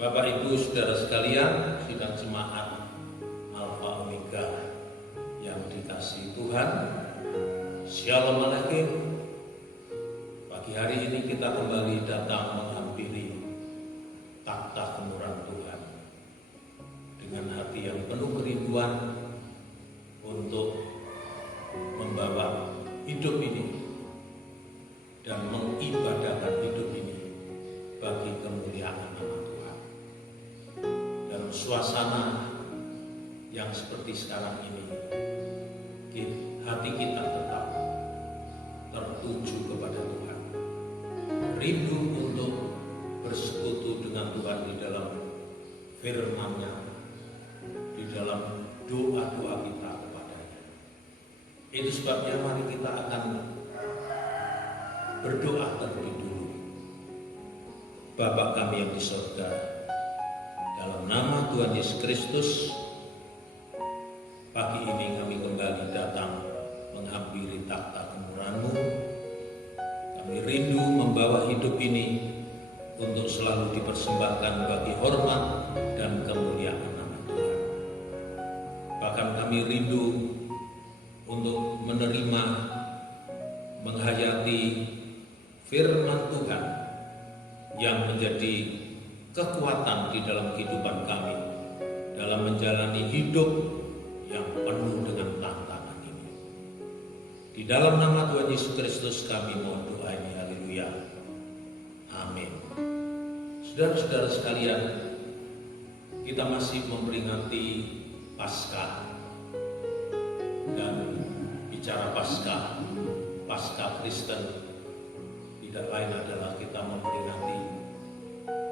Bapak Ibu Saudara sekalian, sidang jemaat Alfa Omega yang dikasihi Tuhan, Shalom Alaikum. Pagi hari ini kita kembali datang menghampiri takhta kemurahan Tuhan dengan hati yang penuh kerinduan untuk membawa hidup ini dan mengibadahkan hidup ini bagi kemuliaan nama Tuhan. Dalam suasana yang seperti sekarang ini, hati kita tetap tertuju kepada Tuhan, rindu untuk bersekutu dengan Tuhan di dalam firman-Nya, di dalam doa-doa kita kepadanya. Itu sebabnya mari kita akan berdoa terlebih dulu. Bapa kami yang di surga, dalam nama Tuhan Yesus Kristus, pagi ini kami kembali datang menghampiri takhta kemurahan-Mu. Kami rindu membawa hidup ini untuk selalu dipersembahkan bagi hormat dan kemuliaan nama Tuhan. Bahkan kami rindu untuk menerima, menghayati firman Tuhan yang menjadi kekuatan di dalam kehidupan kami dalam menjalani hidup yang penuh dengan tantangan ini. Di dalam nama Tuhan Yesus Kristus kami mohon doa ini, haleluya, amin. Saudara-saudara sekalian, kita masih memperingati Paskah, dan bicara Paskah Kristen tidak lain adalah kita memperingati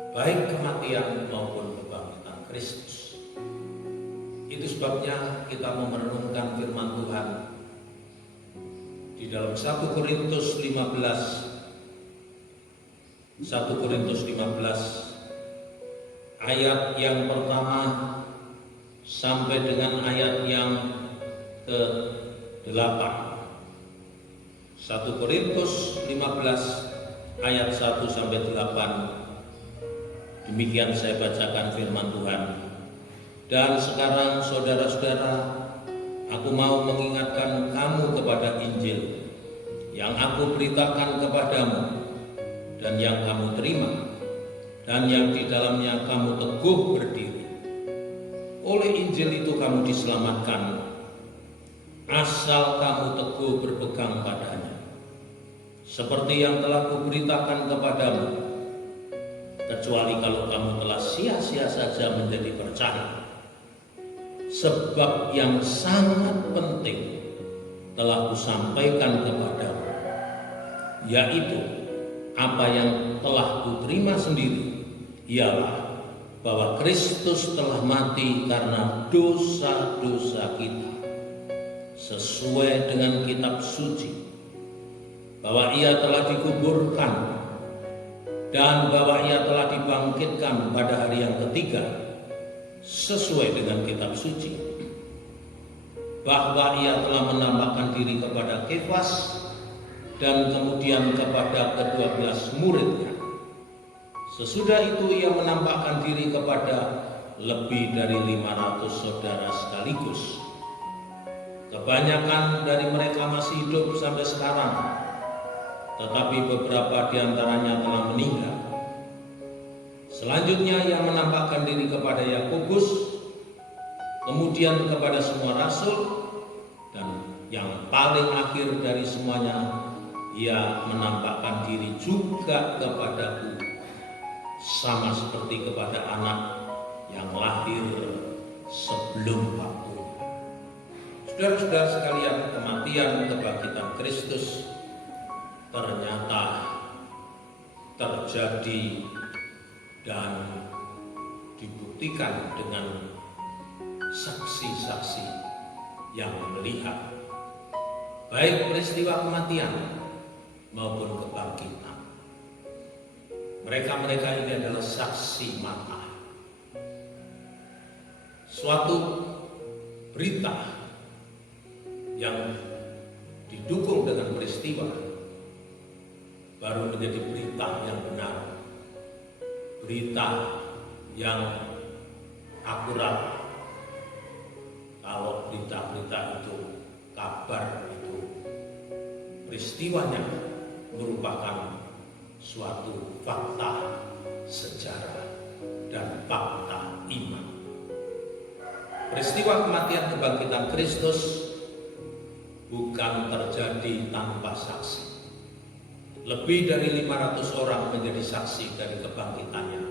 baik kematian maupun kebangkitan Kristus. Itu sebabnya kita merenungkan firman Tuhan di dalam 1 Korintus 15 ayat yang pertama sampai dengan ayat yang ke-8. 1 Korintus 15 ayat 1 sampai 8. Demikian saya bacakan firman Tuhan. Dan sekarang saudara-saudara, aku mau mengingatkan kamu kepada Injil yang aku beritakan kepadamu dan yang kamu terima dan yang di dalamnya kamu teguh berdiri. Oleh Injil itu kamu diselamatkan, asal kamu teguh berpegang padanya. Seperti yang telah kuberitakan kepadamu, kecuali kalau kamu telah sia-sia saja menjadi percaya. Sebab yang sangat penting telah kusampaikan kepadamu, yaitu apa yang telah kuterima sendiri, ialah bahwa Kristus telah mati karena dosa-dosa kita, sesuai dengan kitab suci, bahwa ia telah dikuburkan dan bahwa ia telah dibangkitkan pada hari yang ketiga, sesuai dengan kitab suci, bahwa ia telah menampakkan diri kepada Kefas dan kemudian kepada ke-12 muridnya. Sesudah itu ia menampakkan diri kepada lebih dari 500 saudara sekaligus. Kebanyakan dari mereka masih hidup sampai sekarang, tetapi beberapa di antaranya telah meninggal. Selanjutnya ia menampakkan diri kepada Yakobus, kemudian kepada semua rasul, dan yang paling akhir dari semuanya, ia menampakkan diri juga kepadaku, sama seperti kepada anak yang lahir sebelum waktu. Saudara-saudara sekalian, kematian kebangkitan Kristus ternyata terjadi dan dibuktikan dengan saksi-saksi yang melihat baik peristiwa kematian maupun kebangkitan. Mereka-mereka ini adalah saksi mata. Suatu berita yang didukung dengan peristiwa baru menjadi berita yang benar, berita yang akurat. Kalau berita-berita itu, kabar itu, peristiwanya merupakan suatu fakta sejarah dan fakta iman. Peristiwa kematian kebangkitan Kristus bukan terjadi tanpa saksi. Lebih dari 500 orang menjadi saksi dari kebangkitannya.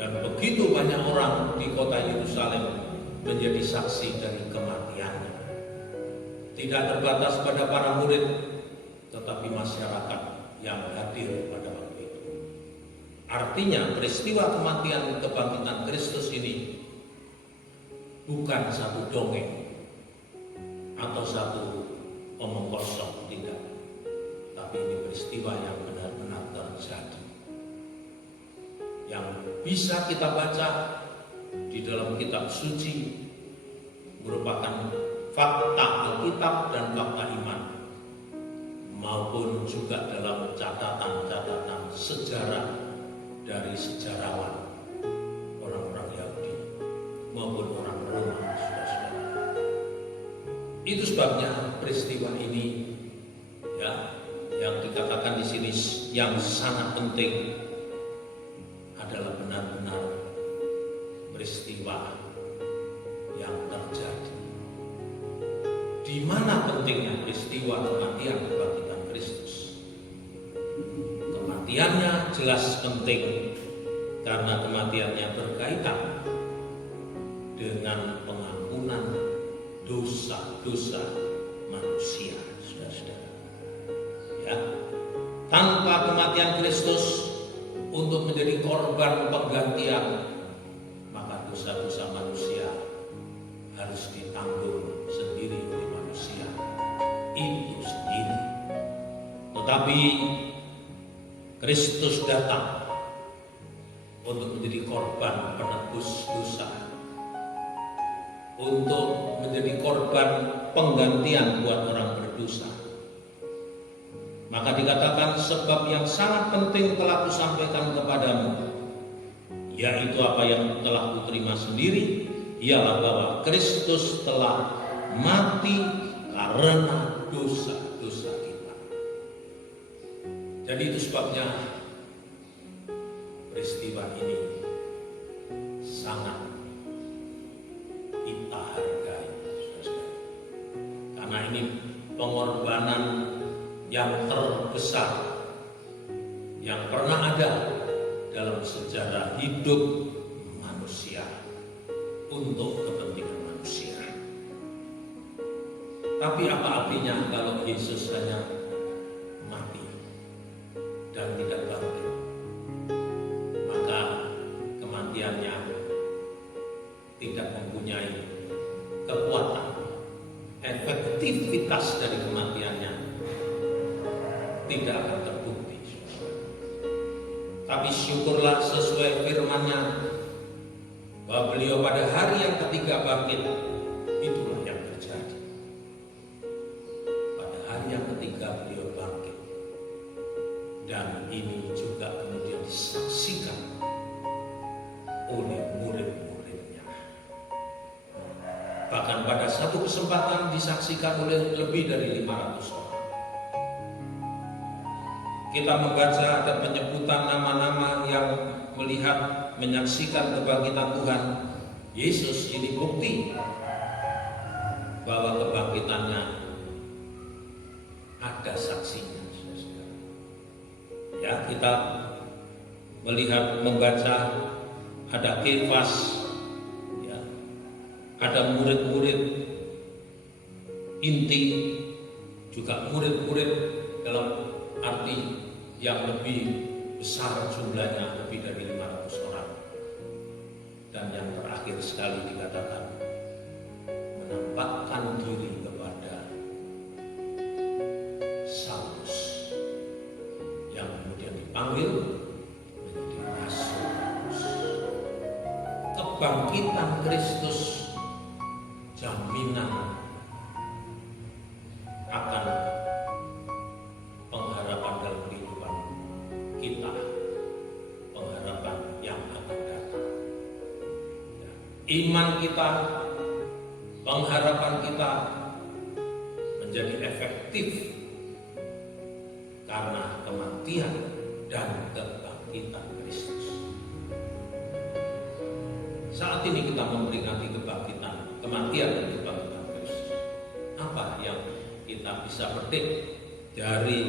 Dan begitu banyak orang di kota Yerusalem menjadi saksi dari kematiannya. Tidak terbatas pada para murid, tetapi masyarakat yang hadir pada waktu itu. Artinya peristiwa kematian kebangkitan Kristus ini bukan satu dongeng atau satu omong kosong, tidak. Tapi ini peristiwa yang benar-benar terjadi, yang bisa kita baca di dalam kitab suci, merupakan fakta Alkitab dan fakta iman, maupun juga dalam catatan-catatan sejarah dari sejarawan orang-orang Yahudi maupun orang Roma, saudara-saudara. Itu sebabnya peristiwa ini, ya, yang dikatakan di sini yang sangat penting adalah benar-benar peristiwa yang terjadi. Di mana pentingnya peristiwa kematian kebangkitan Kristus? Kematiannya jelas penting karena kematiannya berkaitan dengan pengampunan dosa-dosa manusia, saudara-saudara. Ya, tanpa kematian Kristus untuk menjadi korban penggantian, maka dosa-dosa manusia harus ditanggung sendiri oleh manusia itu sendiri. Tetapi Kristus datang untuk menjadi korban penebus dosa, untuk menjadi korban penggantian buat orang berdosa. Maka dikatakan, sebab yang sangat penting telah kusampaikan kepadamu, yaitu apa yang telah kuterima sendiri, ialah bahwa Kristus telah mati karena dosa-dosa kita. Jadi itu sebabnya peristiwa ini sangat kita hargai, karena ini pengorbanan yang terbesar yang pernah ada dalam sejarah hidup manusia untuk kepentingan manusia. Tapi apa artinya kalau Yesus hanya mati dan tidak bangkit? Maka kematiannya tidak mempunyai kekuatan. Efektivitas dari kematiannya tidak akan terbukti. Tapi syukurlah sesuai firman-Nya bahwa beliau pada hari yang ketiga bangkit. Itulah yang terjadi. Pada hari yang ketiga beliau bangkit. Dan ini juga kemudian disaksikan oleh murid-muridnya. Bahkan pada satu kesempatan disaksikan oleh lebih dari 500 orang. Kita membaca ada penyebutan nama-nama yang melihat, menyaksikan kebangkitan Tuhan Yesus. Ini bukti bahwa kebangkitannya ada saksinya. Ya, kita melihat, membaca ada Kefas, ya, ada murid-murid inti, juga murid-murid dalam arti yang lebih besar jumlahnya, lebih dari 500 orang. Dan yang terakhir sekali dikatakan menampakkan diri kepada Saulus yang kemudian dipanggil menjadi rasul. Kebangkitan Kristus jaminan akan pengharapan dalam kehidupan kita, pengharapan yang akan datang. iman kita, pengharapan kita menjadi efektif karena kematian dan kebangkitan Kristus. Saat ini kita memperingati kematian dan kebangkitan Kristus. Apa yang kita bisa petik dari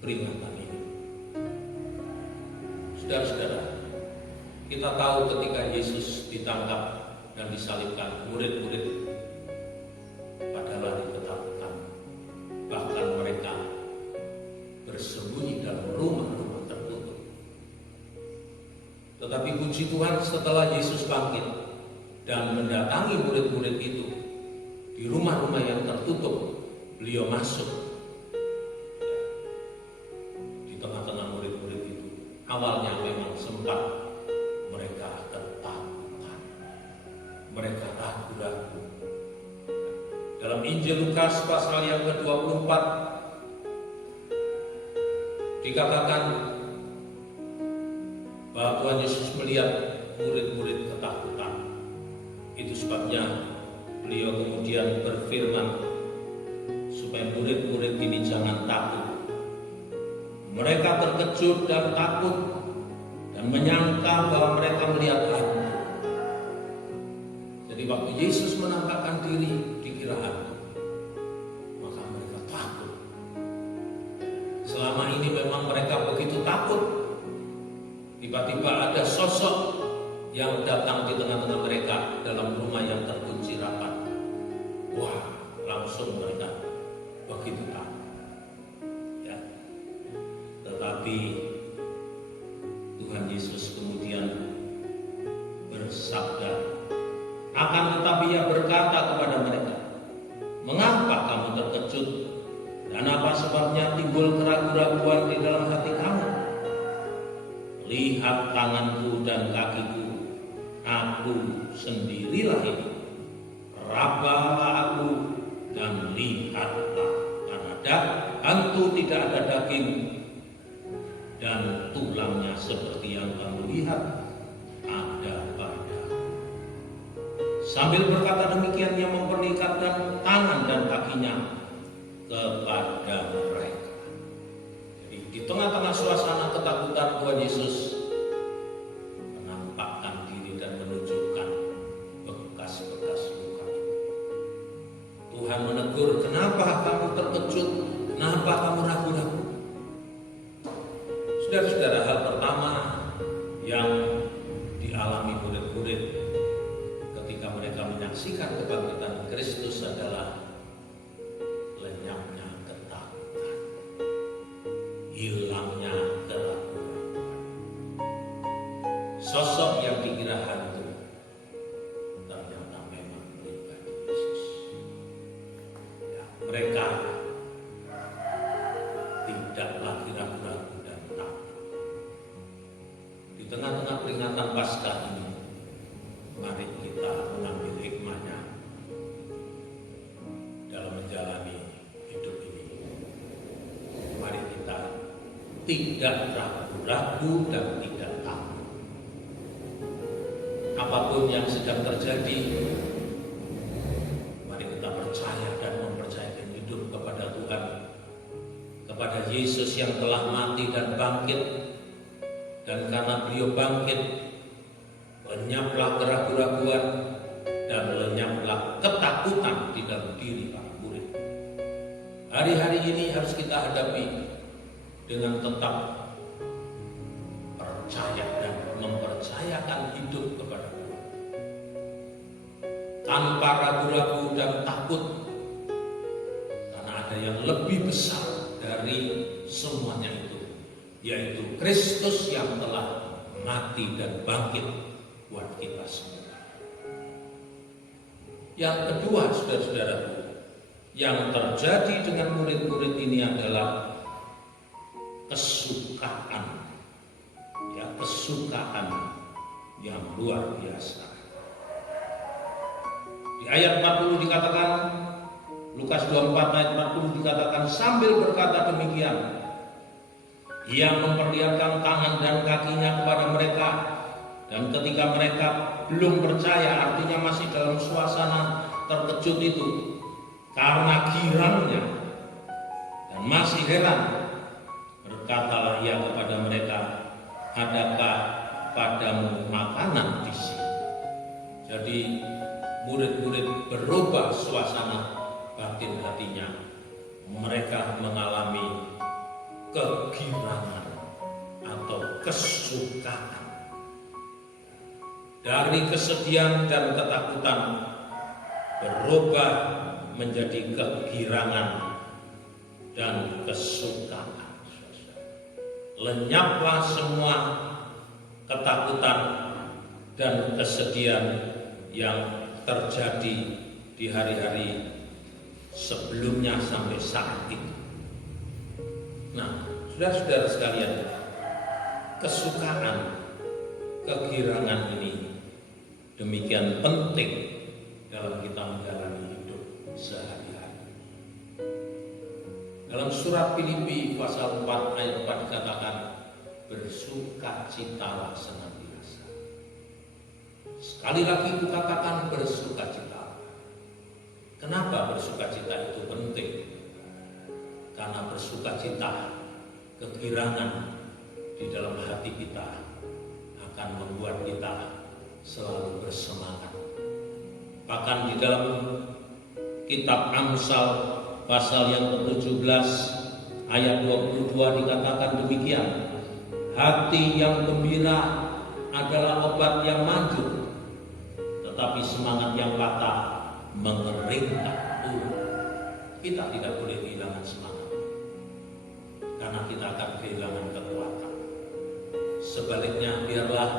peringatan ini? Saudara-saudara, kita tahu ketika Yesus ditangkap dan disalibkan, murid-murid pada lari ketakutan. Bahkan mereka bersembunyi dalam rumah-rumah tertutup. Tetapi puji Tuhan, setelah Yesus bangkit dan mendatangi murid-murid itu di rumah-rumah yang tertutup, beliau masuk di tengah-tengah murid-murid itu. Awalnya memang sempat mereka ketakutan, mereka ragu-ragu. Dalam Injil Lukas pasal yang ke-24 dikatakan bahwa Tuhan Yesus melihat murid-murid ketakutan. Itu sebabnya beliau kemudian berfirman supaya murid-murid ini jangan takut. Mereka terkejut dan takut dan menyangka bahwa mereka melihat hantu. Jadi waktu Yesus menampakkan diri, dikira hantu, maka mereka takut. Selama ini memang mereka begitu takut. Tiba-tiba ada sosok yang datang di tengah-tengah mereka dalam rumah yang terkunci rapat. Wah, langsung mereka begitu takut. Ya. Tetapi Tuhan Yesus kemudian bersabda, akan tetapi Ia berkata kepada mereka, mengapa kamu terkejut? Dan apa sebabnya timbul keraguan-raguan di dalam hati kamu? Lihat tanganku dan kakiku, aku sendirilah ini. Rabalah aku dan lihatlah, karena hantu tidak ada daging dan tulangnya seperti yang kamu lihat ada pada. Sambil berkata demikian, Ia memperlihatkan tangan dan kakinya kepada mereka. Jadi di tengah-tengah suasana ketakutan, Tuhan Yesus menampakkan diri dan menunjukkan bekas-bekas luka. Tuhan menegur, kenapa kamu terkejut? Kenapa kamu ragu-ragu? Saudara-saudara, hal pertama yang dialami murid-murid ketika mereka menyaksikan kebangkitan Kristus adalah lenyapnya ketakutan, hilangnya keraguan. Sosok yang dikira hantu ternyata memang pribadi Yesus. Ya, mereka tidak lagi ragu-ragu dan takut. Di tengah-tengah peringatan Paskah ini, mari kita mengambil hikmahnya dalam menjalani hidup ini. Mari kita tidak ragu-ragu dan tidak takut. Apapun yang sedang terjadi, mari kita percaya dan mempercayakan hidup kepada Tuhan, kepada Yesus yang telah mati dan bangkit. Dan karena beliau bangkit, lenyaplah keraguan-raguan dan lenyaplah ketakutan di dalam diri para murid. Hari-hari ini harus kita hadapi dengan tetap percaya dan mempercayakan hidup kepada Tuhan, tanpa ragu-ragu dan takut, karena ada yang lebih besar dari semuanya itu, yaitu Kristus yang telah mati dan bangkit buat kita semua. Yang kedua, saudara-saudaraku, yang terjadi dengan murid-murid ini adalah kesukaan, ya, kesukaan yang luar biasa. Di ayat 40 dikatakan, Lukas 24 ayat 40 dikatakan, sambil berkata demikian, Ia memperlihatkan tangan dan kakinya kepada mereka. Dan ketika mereka belum percaya, artinya masih dalam suasana terkejut itu, karena girangnya dan masih heran, berkatalah ia kepada mereka, adakah padamu makanan di sini? Jadi murid-murid berubah suasana batin hatinya. Mereka mengalami kegirangan atau kesukaan. Dari kesedihan dan ketakutan berubah menjadi kegirangan dan kesukaan. Lenyaplah semua ketakutan dan kesedihan yang terjadi di hari-hari sebelumnya sampai saat itu. Nah, saudara-saudara sekalian, kesukaan, kegirangan ini demikian penting dalam kita menjalani hidup sehari-hari. Dalam surat Filipi pasal 4 ayat 4 dikatakan, bersukacitalah senantiasa. Sekali lagi kukatakan bersukacita. Kenapa bersukacita itu penting? Karena bersukacita, kegirangan di dalam hati kita akan membuat kita selalu bersemangat. Bahkan di dalam kitab Amsal pasal yang ke-17 ayat 22 dikatakan demikian, hati yang gembira adalah obat yang manjur, tetapi semangat yang patah mengeringkan tubuh. Kita tidak boleh kehilangan semangat, karena kita akan kehilangan kekuatan. Sebaliknya, biarlah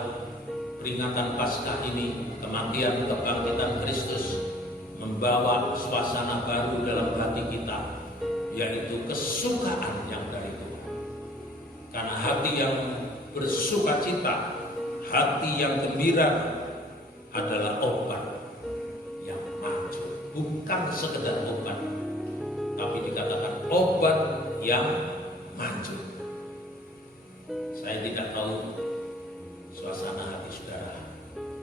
peringatan Paskah ini, kematian kebangkitan Kristus, membawa suasana baru dalam hati kita, yaitu kesukaan yang dari Tuhan. Karena hati yang bersukacita, hati yang gembira adalah obat yang manjur. Bukan sekedar obat, tapi dikatakan obat yang manjur. Saya tidak tahu suasana hati saudara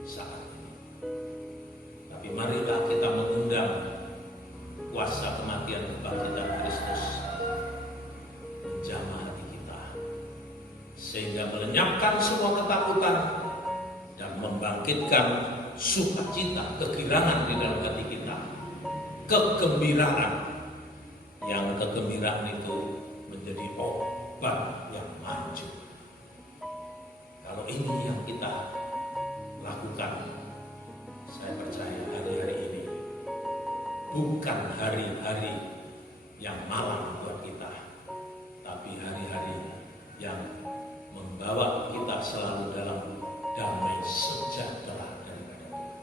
saat ini, tapi marilah kita mengundang kuasa kematian kebangkitan Kristus menjamah hati kita, sehingga melenyapkan semua ketakutan dan membangkitkan sukacita, kegirangan di dalam hati kita, kegembiraan, yang kegembiraan itu menjadi obat yang manjur. Kalau ini yang kita lakukan, saya percaya hari-hari ini bukan hari-hari yang malam buat kita, tapi hari-hari yang membawa kita selalu dalam damai sejahtera daripada Tuhan.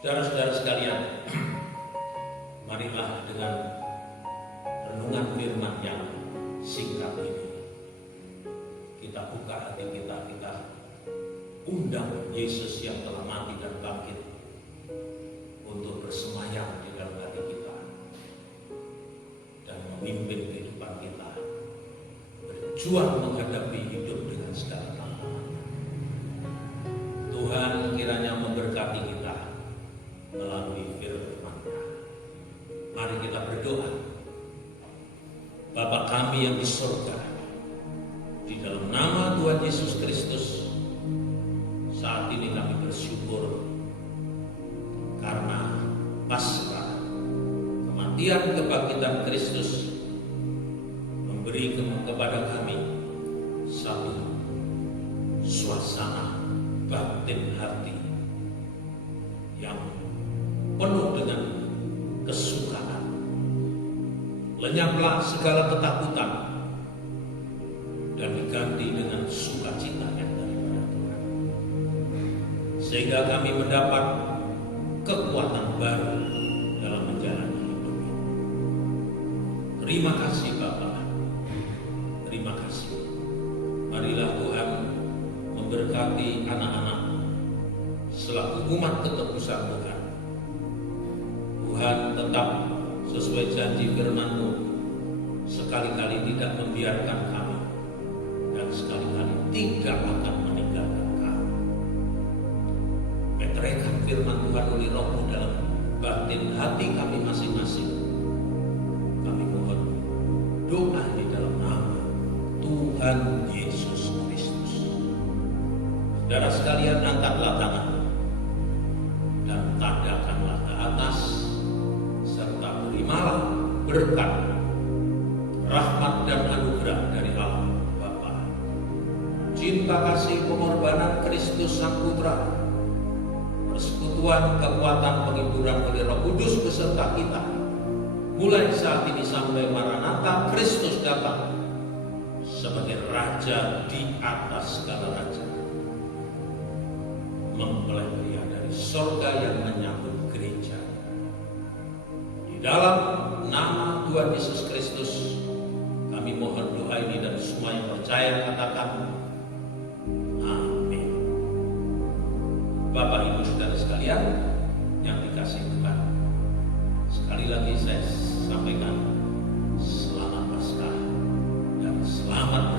Saudara-saudara sekalian, marilah dengan renungan firman yang singkat ini kita buka hati kita, kita undang Yesus yang telah mati dan bangkit untuk bersemayam di dalam hati kita dan memimpin kehidupan kita, berjuang menghadapi hidup dengan segala tantangannya. Tuhan kiranya memberkati kita melalui firman-Nya. Mari kita berdoa. Bapa kami yang di surga, di dalam nama Tuhan Yesus Kristus, saat ini kami bersyukur karena Paskah, kematian kebangkitan Kristus, memberi kepada kami satu suasana batin hati yang penuh dengan kesukaan. Lenyaplah segala ketakutan dan diganti dengan sukacita yang daripada Tuhan, sehingga kami mendapat kekuatan baru dalam menjalani hidup ini. Terima kasih Bapa, terima kasih. Marilah Tuhan memberkati anak-anak selaku umat ketebusan Tuhan. Tuhan tetap sesuai janji firman-Mu, sekali-kali tidak membiarkan kami dan sekali-kali tidak akan meninggalkan kami. menyelekrekan firman Tuhan oleh Roh-Mu dalam batin hati kami masing-masing. Kami mohon doa di dalam nama Tuhan Yesus Kristus. Saudara sekalian, angkatlah tangan dan tadakanlah ke atas, serta terimalah berkat, rahmat dan anugerah dari Allah Bapa, cinta kasih pengorbanan Kristus Sang Putra, persekutuan kekuatan penghiburan oleh Roh Kudus beserta kita, mulai saat ini sampai Maranatha Kristus datang sebagai Raja di atas segala raja, mempelai pria dari surga yang menyambut gereja. Di dalam nama Tuhan Yesus Kristus kami mohon doa ini, dan semua yang percaya katakan amin. Bapak Ibu Saudara sekalian yang dikasihi Tuhan, sekali lagi saya sampaikan selamat Paskah dan selamat